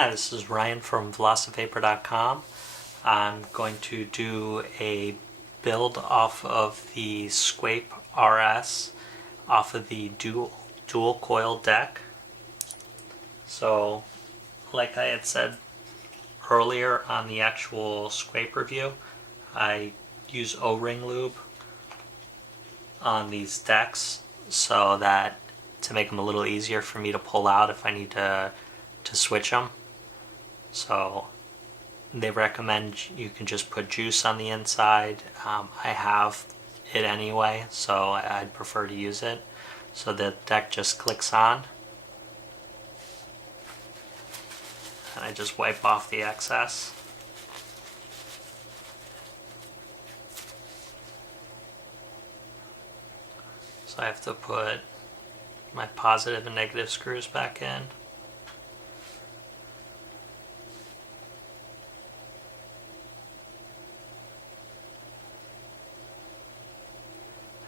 Hi, this is Ryan from VelociVapor.com. I'm going to do a build off of the SQuape RS off of the dual coil deck. So, like I had said earlier on the actual SQuape review, I use O-ring lube on these decks so that to make them a little easier for me to pull out if I need to switch them. So they recommend you can just put juice on the inside. I have it anyway, so I'd prefer to use it. So the deck just clicks on, and I just wipe off the excess. So I have to put my positive and negative screws back in.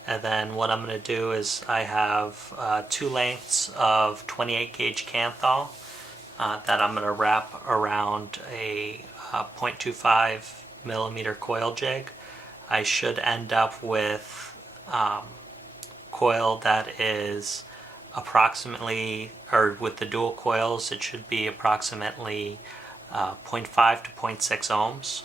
And then what I'm going to do is I have 2 lengths of 28 gauge Kanthal that I'm going to wrap around a 0.25 millimeter coil jig. I should end up with coil that is approximately, or with the dual coils, it should be approximately 0.5 to 0.6 ohms.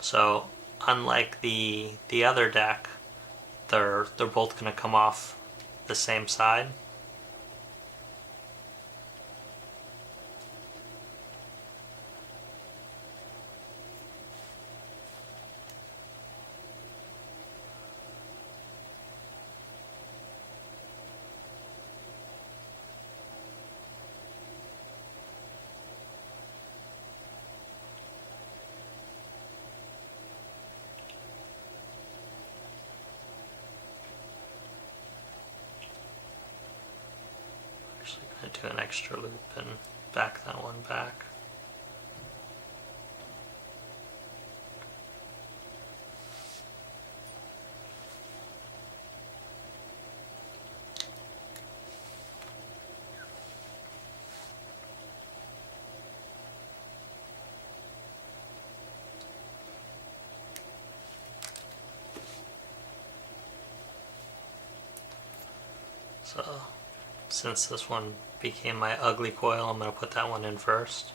So unlike the other deck, they're both going to come off the same side. Actually going to do an extra loop and back that one back. So since this one became my ugly coil, I'm going to put that one in first.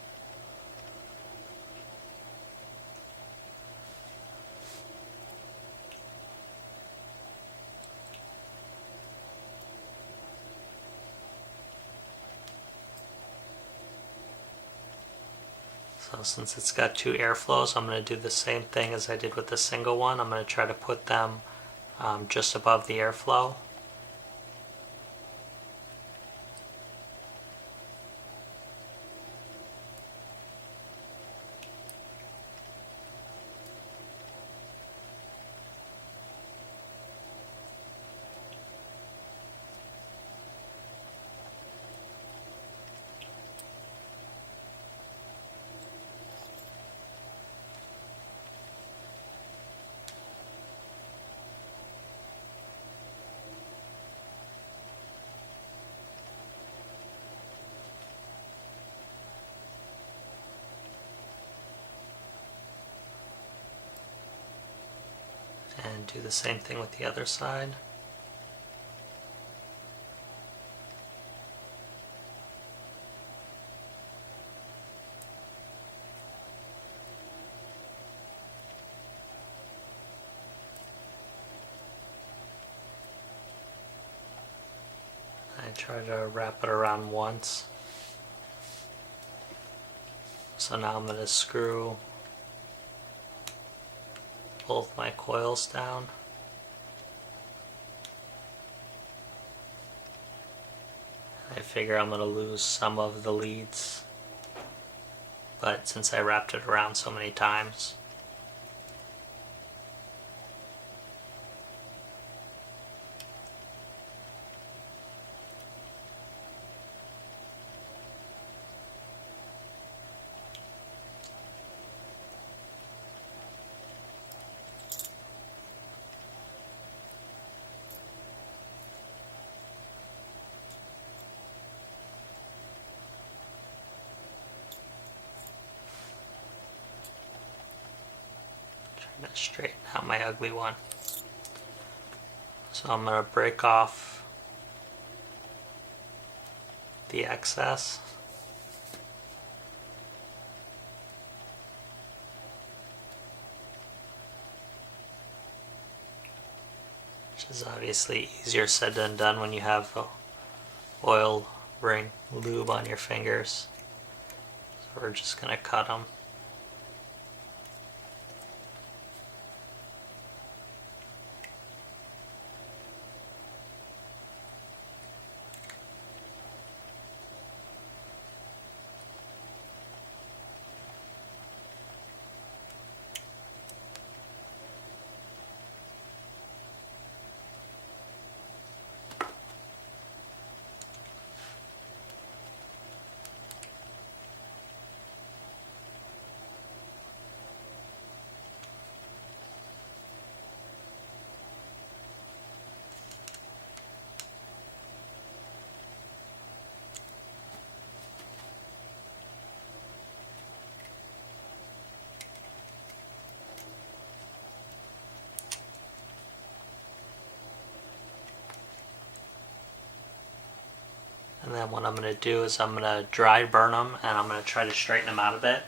So since it's got 2 airflows, I'm going to do the same thing as I did with the single one. I'm going to try to put them just above the airflow. And do the same thing with the other side. I try to wrap it around once. So now I'm going to screw both my coils down. I figure I'm going to lose some of the leads, but since I wrapped it around so many times, trying to straighten out my ugly one. So I'm going to break off the excess. Which is obviously easier said than done when you have oil ring lube on your fingers. So we're just going to cut them. And then what I'm going to do is I'm going to dry burn them, and I'm going to try to straighten them out a bit.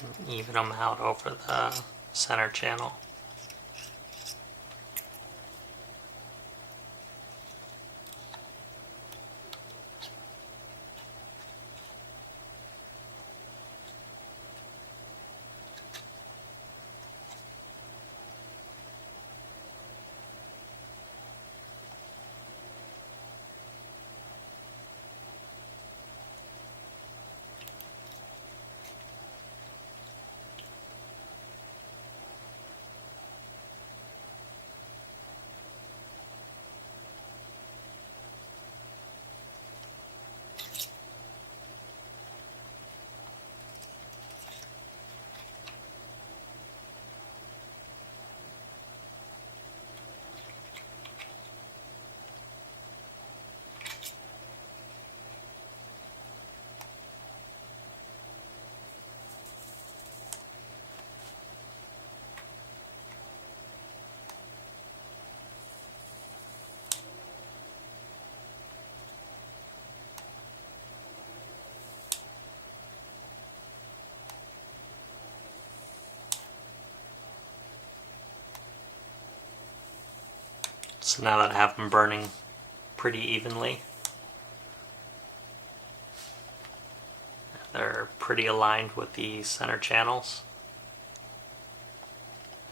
And even them out over the center channel. So now that I have them burning pretty evenly, they're pretty aligned with the center channels.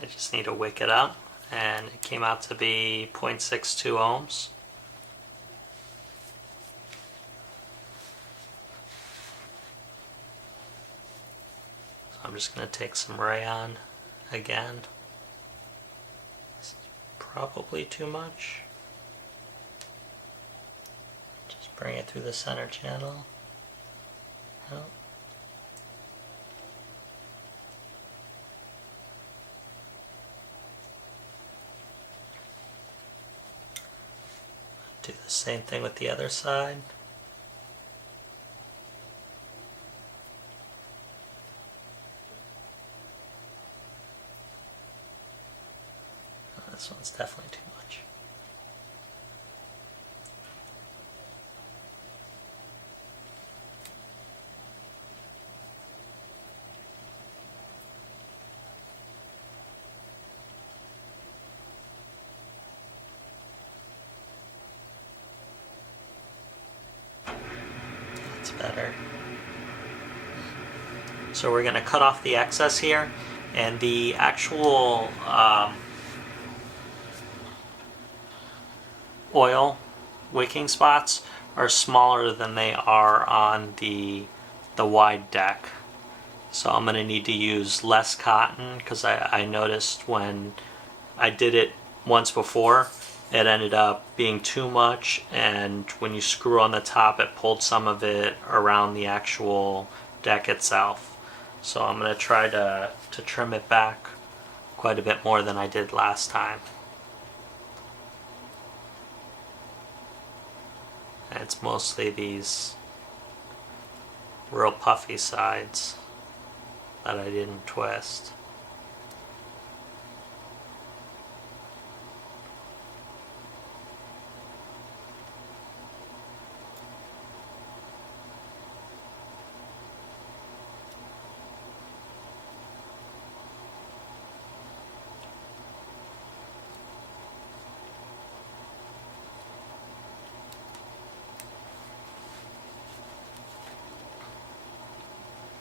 I just need to wick it up, and it came out to be 0.62 ohms. So I'm just going to take some rayon again. Probably too much. Just bring it through the center channel. Oh. Do the same thing with the other side. Oh, this one's definitely too much. Better. So we're going to cut off the excess here, and the actual oil wicking spots are smaller than they are on the wide deck. So I'm going to need to use less cotton, because I noticed when I did it once before, it ended up being too much, and when you screw on the top, it pulled some of it around the actual deck itself. So I'm going to try to trim it back quite a bit more than I did last time. And it's mostly these real puffy sides that I didn't twist.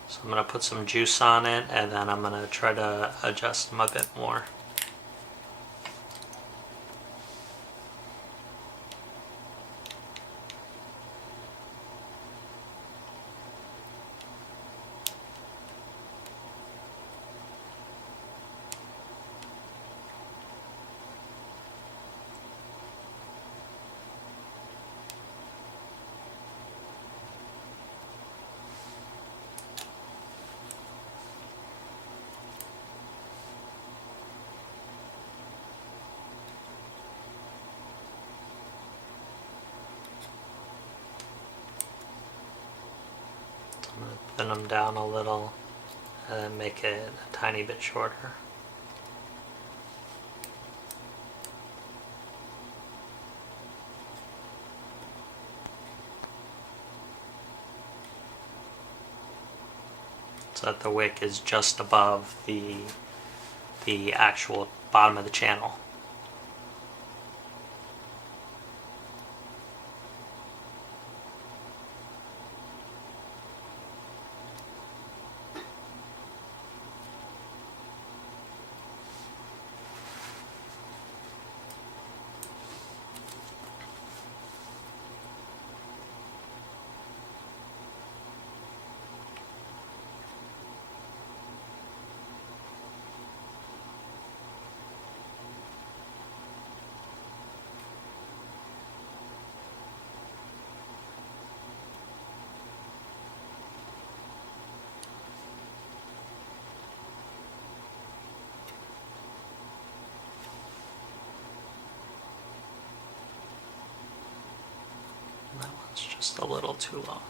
So I'm going to put some juice on it, and then I'm going to try to adjust them a bit more. I'm going to thin them down a little and then make it a tiny bit shorter. So that the wick is just above the actual bottom of the channel. That one's just a little too long.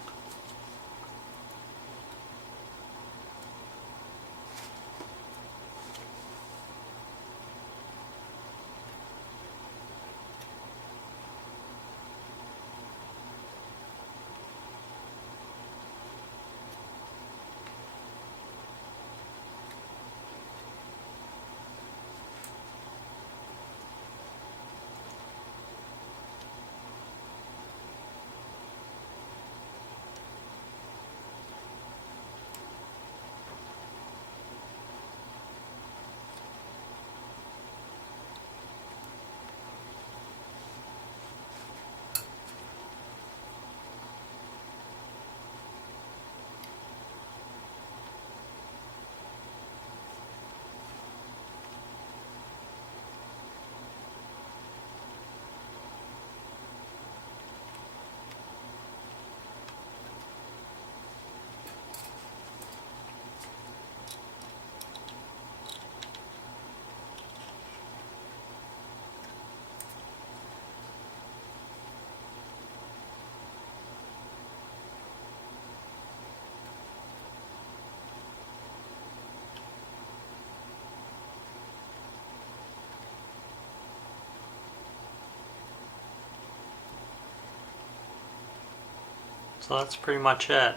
So that's pretty much it.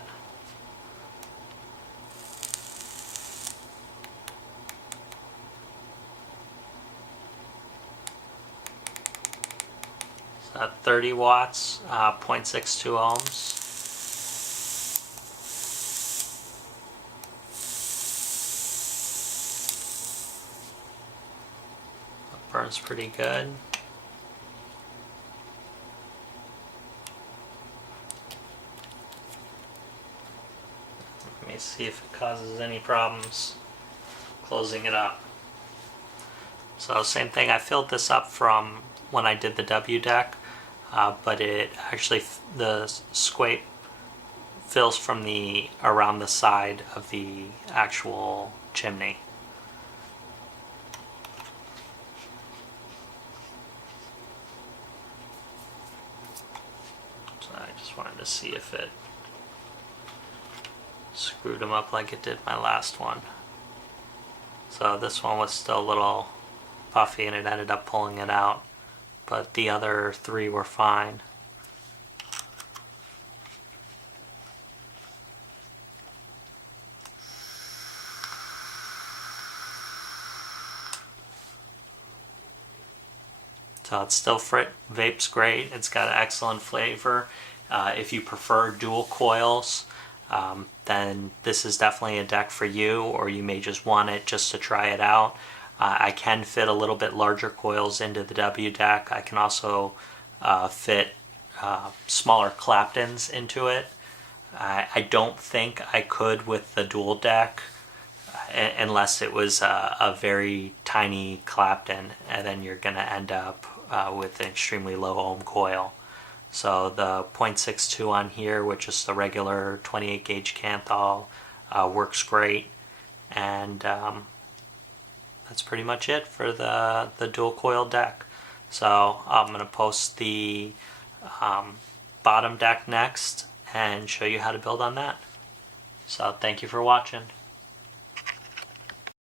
So at 30 watts, 0.62 ohms. That burns pretty good. Let me see if it causes any problems closing it up. So same thing, I filled this up from when I did the W deck, but it actually, the SQuape fills from the around the side of the actual chimney. So I just wanted to see if it screwed them up like it did my last one. So this one was still a little puffy and it ended up pulling it out, but the other three were fine. So it's still vapes great. It's got an excellent flavor. If you prefer dual coils, then this is definitely a deck for you, or you may just want it just to try it out. I can fit a little bit larger coils into the W deck. I can also fit smaller Claptons into it. I don't think I could with the dual deck unless it was a very tiny Clapton, and then you're going to end up with an extremely low ohm coil. So the 0.62 on here, which is the regular 28 gauge Canthal, works great, and that's pretty much it for the dual coil deck. So I'm going to post the bottom deck next and show you how to build on that. So thank you for watching.